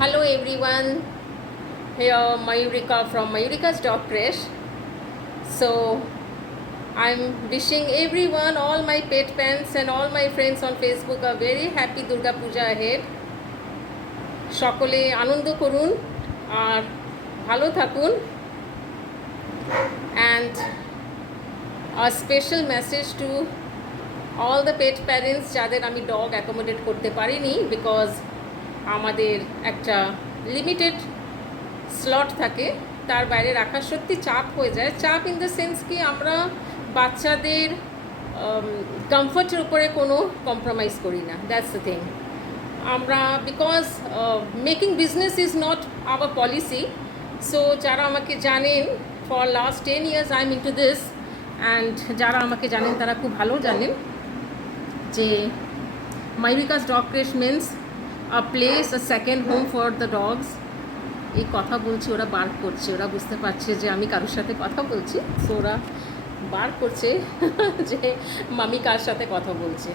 Hello everyone, here Mayurika from Mayurikas Creche. So I'm wishing everyone, all my pet fans and all my friends on Facebook a very happy Durga Puja ahead. সকলে আনন্দ করুন আর ভালো থাকুন, and a special message to all the pet parents যাদের আমি dog accommodate করতে পারিনি because আমাদের একটা লিমিটেড স্লট থাকে, তার বাইরে রাখা সত্যি চাপ হয়ে যায়। চাপ ইন দ্য সেন্স কি আমরা বাচ্চাদের কমফর্টের উপরে কোনো কম্প্রোমাইজ করি না, দ্যাটস দ্য থিং। আমরা because making business is not our policy. So যারা আমাকে জানেন for last 10 years I am into this, and যারা আমাকে জানেন তারা খুব ভালো জানেন যে Mayurikas Creche means a place, a second home for the dogs. এই কথা বলছি, ওরা বার করছে, ওরা বুঝতে পারছে যে আমি কারোর সাথে কথা বলছি, সো ওরা বার করছে যে মামি কার সাথে কথা বলছে,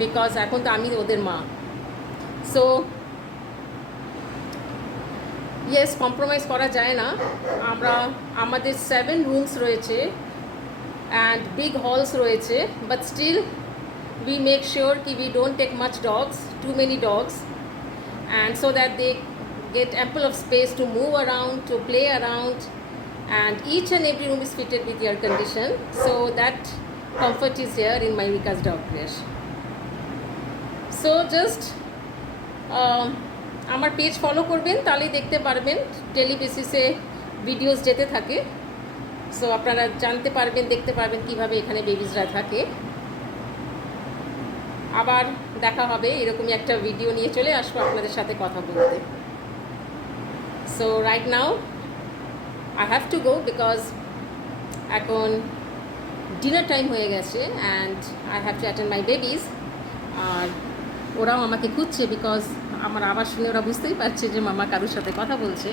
বিকজ এখন তো আমি ওদের মা। সো ইয়েস, কম্প্রোমাইজ করা যায় না। আমরা আমাদের 7 rooms রয়েছে অ্যান্ড বিগ হলস রয়েছে, but still we make sure ki we don't take much dogs, too many dogs, and so that they get ample of space to move around, to play around, and each and every room is fitted with air condition, so that comfort is here in Mayurikas Creche. So just আমার page follow করবেন, তাহলেই দেখতে পারবেন daily বেসিসে videos যেতে থাকে। So আপনারা জানতে পারবেন, দেখতে পারবেন কিভাবে এখানে বেবিজরা থাকে। আবার দেখা হবে, এরকমই একটা ভিডিও নিয়ে চলে আসবো আপনাদের সাথে কথা বলতে। So right now I have to go because এখন ডিনার টাইম হয়ে গেছে and I have to attend my babies. আর ওরাও আমাকে খুঁজছে বিকজ আমার আওয়াজ শুনে ওরা বুঝতেই পারছে যে মামা কারোর সাথে কথা বলছে।